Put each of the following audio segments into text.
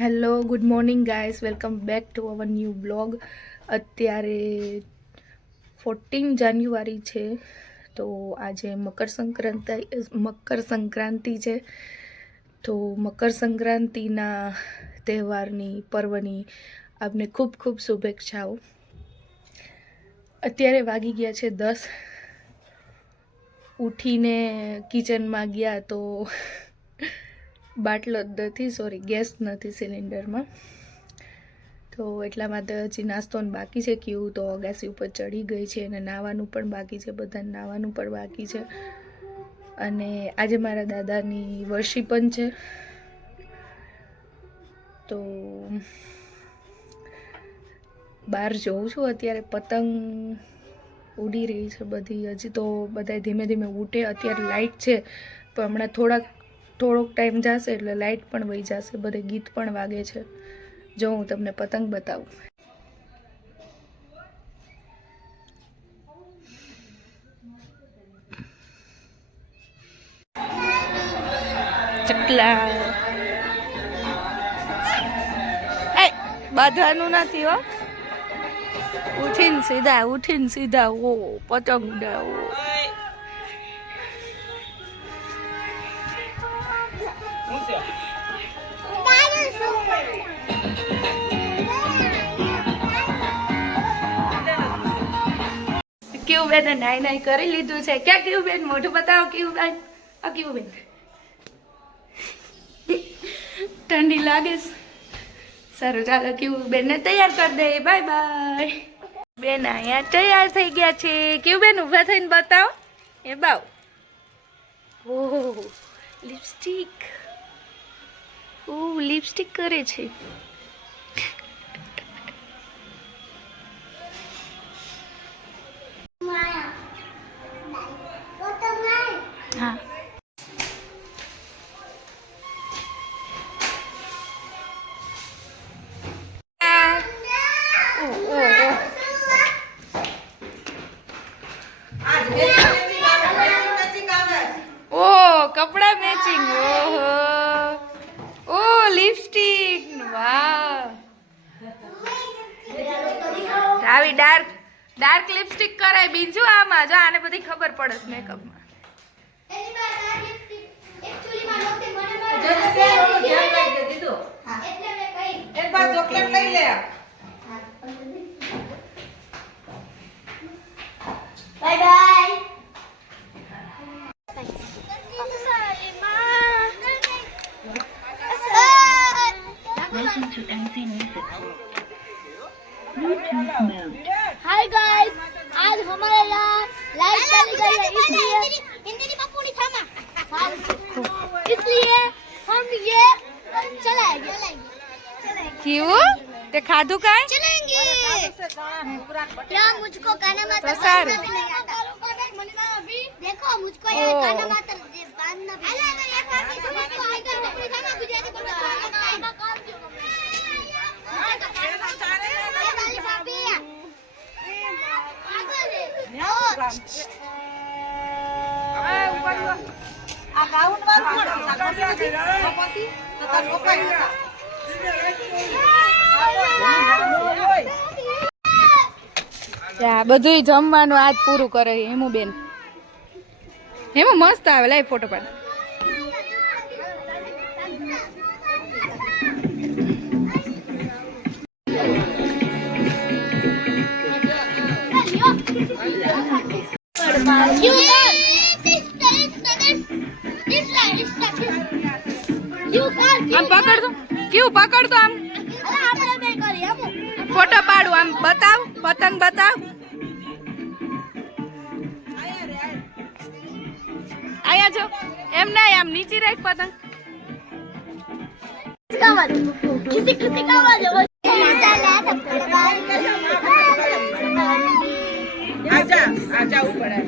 Hello good morning guys, welcome back to our new blog. અત્યારે 14 જાન્યુઆરી છે, તો આજે મકર સંક્રાંતિ છે. તો મકર સંક્રાંતિના તહેવારની પર્વની આપને ખૂબ ખૂબ શુભેચ્છાઓ. અત્યારે વાગી ગયા છે 10. ઉઠીને કિચનમાં ગયા તો બાટલો જ નથી, સોરી ગેસ નથી સિલિન્ડરમાં, તો એટલા માટે હજી નાસ્તો બાકી છે. ક્યું તો અગાસી ઉપર ચડી ગઈ છે અને નાહવાનું પણ બાકી છે, બધાને નાહવાનું પણ બાકી છે. અને આજે મારા દાદાની વર્ષી પણ છે, તો બહાર જોઉં છું અત્યારે પતંગ ઉડી રહી છે બધી. હજી તો બધા ધીમે ધીમે ઉઠે. અત્યારે લાઇટ છે પણ હમણાં થોડોક ટાઈમ જશે એટલે લાઇટ પણ વહી જશે, બધે ગીત પણ વાગે છે. જો હું તમને પતંગ બતાવું. ચકલા બાંધવાનું નથી હો, ઉઠીને સીધા ઓ પતંગ ઉડાવો. કેવું બેન નાઈ કરી લીધું છે? ક્યાં કેવું બેન મોઢું બતાવો. કેવું બેન આ કેવું બેન ઠંડી લાગે છે. સારું ચાલો કેવું બેન ને તૈયાર કરી દે. Bye bye. બેન અહીંયા તૈયાર થઈ ગયા છે. કેવું બેન ઊભા થઈને બતાવો. એ બાવ ઓહ લિપસ્ટિક, લિપસ્ટિક કરે છે. હા કપડા મેચિંગ. ઓહો લિપસ્ટિક, વાહ. આવી ડાર્ક લિપસ્ટિક કરાય બીજું આમાં જો. આને બધી ખબર પડે છે મેકઅપમાં. Bye bye. हाय गाइस, आज हमारे यहाँ लाइट चली गई है, इसलिए हम ये चलाएंगे. क्यों ते खाधु काय चलेंगे. क्या मुझको गाना माता सारू. भी नहीं आता. देखो मुझको ये गाना माता बांधना भी બધું જમવાનું આજ પૂરું કરે. હેમું બેન હેમું મસ્ત આવે. લાઈ ફોટો પાડ. આમ પકડ દો. કેવું પકડ દો. આમ ફોટો પાડું. આમ બતાવ, પતંગ બતાવ. આયા જો એમ ના, આમ નીચે રાખ પતંગ. किसी किसी का आवाज आजा ऊपर है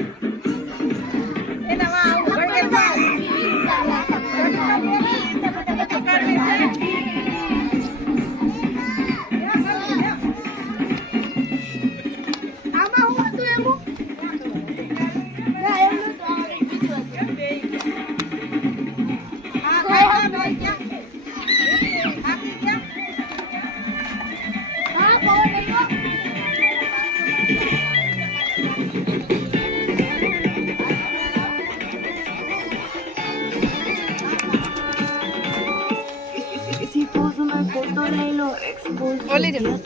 બોલી જાઓ.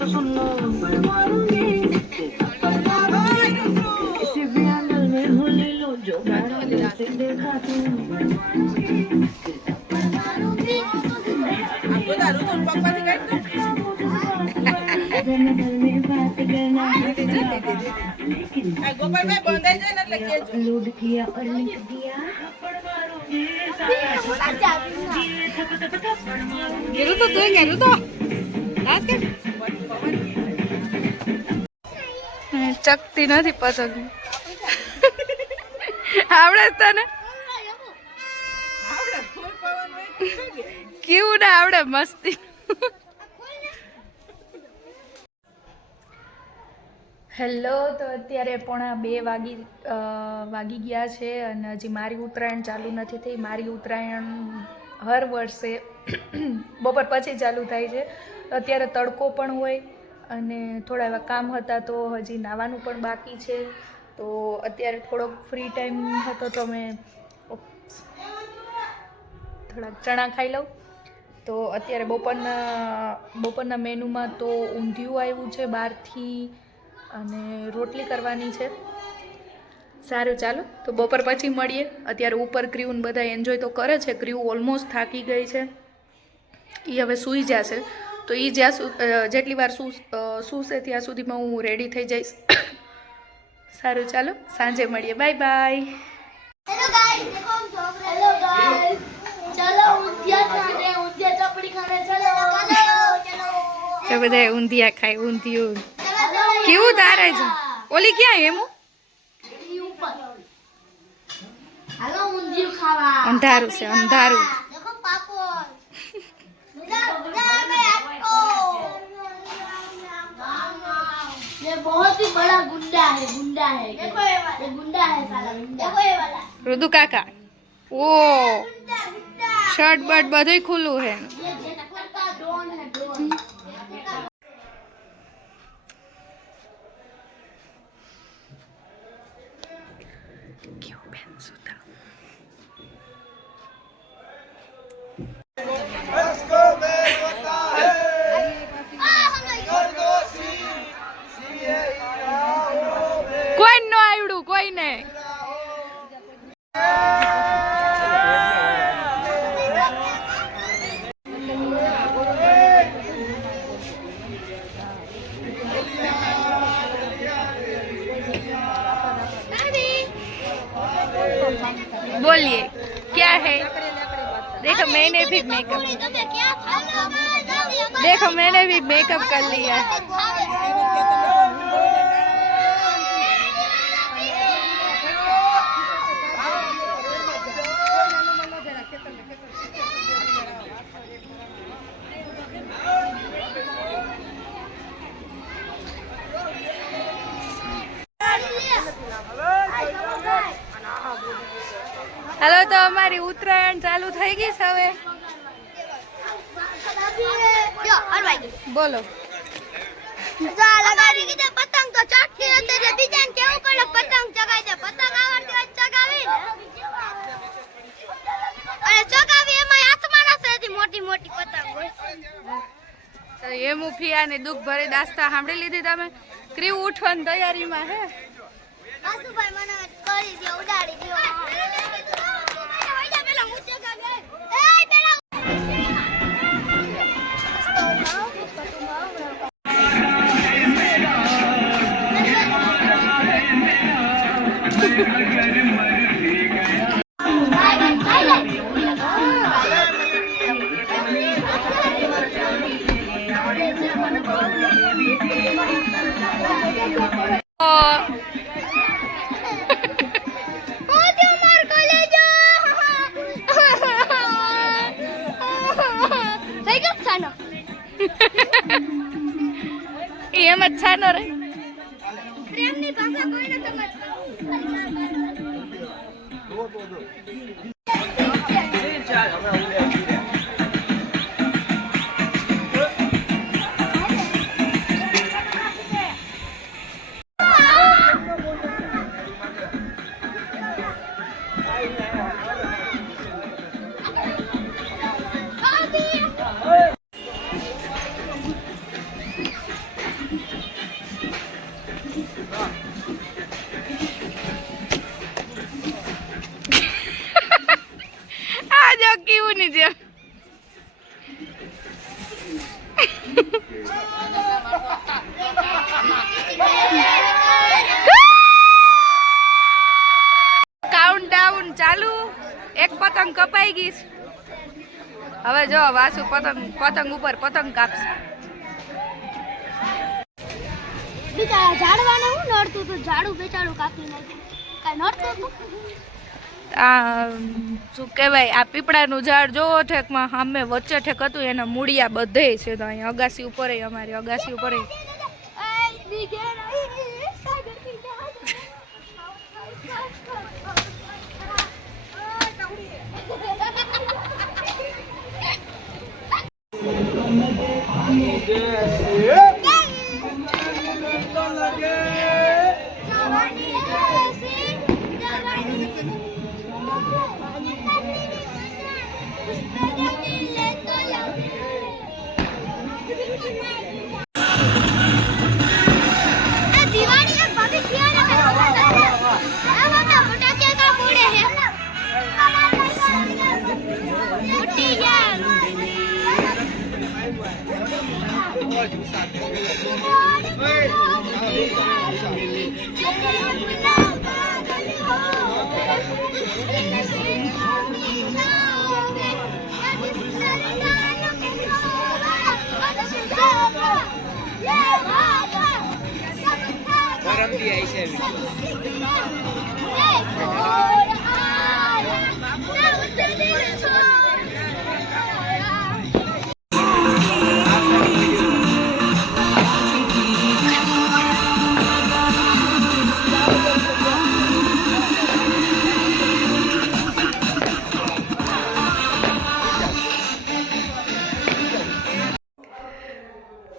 બધા ઋતુ પપ્પાથી કાઢ દો. આ ગોપાલભાઈ બંધાઈ જાય ને એટલે કહેજો. ગેરું તો તું ગેરું તો ચકતી નથી પતંગ. આવડે જ તને આવડે ફૂલ પવન હોય તો શું? કેવું ના આવડે મસ્તી. હેલો, તો અત્યારે 1:30 વાગી ગયા છે અને હજી મારી ઉત્તરાયણ ચાલુ નથી થઈ. મારી ઉત્તરાયણ હર વર્ષે બપોર પછી ચાલુ થાય છે. અત્યારે તડકો પણ હોય અને થોડા એવા કામ હતા તો હજી નાહવાનું પણ બાકી છે. તો અત્યારે થોડોક ફ્રી ટાઈમ હતો તો મેં થોડાક ચણા ખાઈ લઉં. તો અત્યારે બપોરના મેનુમાં તો ઊંધિયું આવ્યું છે બહારથી અને રોટલી કરવાની છે. સારું, ચાલો તો બપોર પછી મળીએ. અત્યારે ઉપર ક્રીવને બધા એન્જોય તો કરે છે. ક્રીવ ઓલમોસ્ટ થાકી ગઈ છે, એ હવે સૂઈ જશે. તો એ જેટલી વાર સૂશે ત્યાં સુધીમાં હું રેડી થઈ જઈશ. સારું, ચાલો સાંજે મળીએ. Bye bye. हेलो गाइस, देखो हम सो रहे हैं। हेलो गाइस, चलो ऊंधिया खाने, ऊंधिया चपड़ी खाने चलो। चलो તો બધા ઊંધિયા ખાય. ઊંધિયું કેવું તારે છે? ઓલી ક્યાં એમ ऊपर हेलो ऊंधिया खावा। અંધારું છે, અંધારું. देखो पापड़ मैं आपको ये बहुत ही बड़ा गुंडा है देखो ये गुंडा है साला गुंडा। देखो ये वाला રુદુ કાકા, ઓ શર્ટ બર્ટ બધું ખુલ્લું છે. ये जेटपट का डॉन है डॉन। કેવું બેન સુતા. કોઈ ન આવડું, કોઈને. बोलिए क्या है? देखो मैंने भी मेकअप, देखो मैंने भी मेकअप कर लिया. हेलो, तो हमारी उत्तरायण चालू થઈ ગઈ છે હવે. બોલો. લગાડી દીધે પતંગ તો ચાટતી નથી એટલે બીજાને કેવું પડે પતંગ ચગાવી દે. પતંગ આવડતી હોય તો ચગાવી ને અને ચગાવી એમાં હાથમાં નથી મોટી મોટી પતંગ હોય. તો એ મુફિયા ને દુઃખ ભરી દાસ્તા સાંભળી લીધી તમે? ક્રીવ ઉઠવાની તૈયારીમાં હે. આસુભાઈ મને કરી દે ઉડાડી દે. પેલા હું ચગાવી એમ જ છાનો રે. પ્રેમની ભાષા કોઈને સમજતો કાઉન્ટડાઉન ચાલુ. એક પતંગ કપાઈ ગઈ છે. હવે જો વાસુ પતંગ ઉપર પતંગ કાપશે. બિચારા ઝાડવાને હું નડતું હતું, ઝાડું બેચાડું કાપી નાખ્યું. કાંઈ નડતું હતું? આ શું કહેવાય, આ પીપળાનું ઝાડ જોવો ઠેકમાં સામે વચ્ચે ઠેક હતું, એના મૂળિયા બધે છે. તો અહીંયા અગાસી ઉપર અમારી અગાસી ઉપર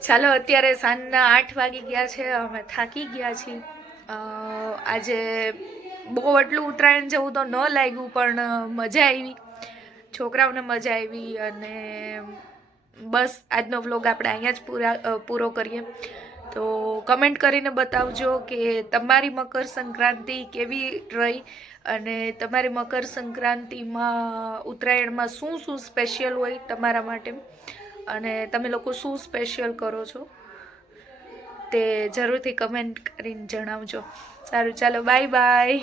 ચાલો અત્યારે સાંજના 8 વાગી ગયા છે. અમે થાકી ગયા છીએ. આજે બહુ એટલું ઉત્તરાયણ જેવું તો ન લાગ્યું, પણ મજા આવી, છોકરાઓને મજા આવી. અને બસ આજનો વ્લોગ આપણે અહીંયા જ પૂરો કરીએ. તો કમેન્ટ કરીને બતાવજો કે તમારી મકર સંક્રાંતિ કેવી રહી, અને તમારી મકર સંક્રાંતિમાં ઉત્તરાયણમાં શું શું સ્પેશિયલ હોય તમારા માટે, અને તમે લોકો શું સ્પેશિયલ કરો છો તે જરૂરથી કમેન્ટ કરીને જણાવજો. સારું, ચાલો, બાય બાય.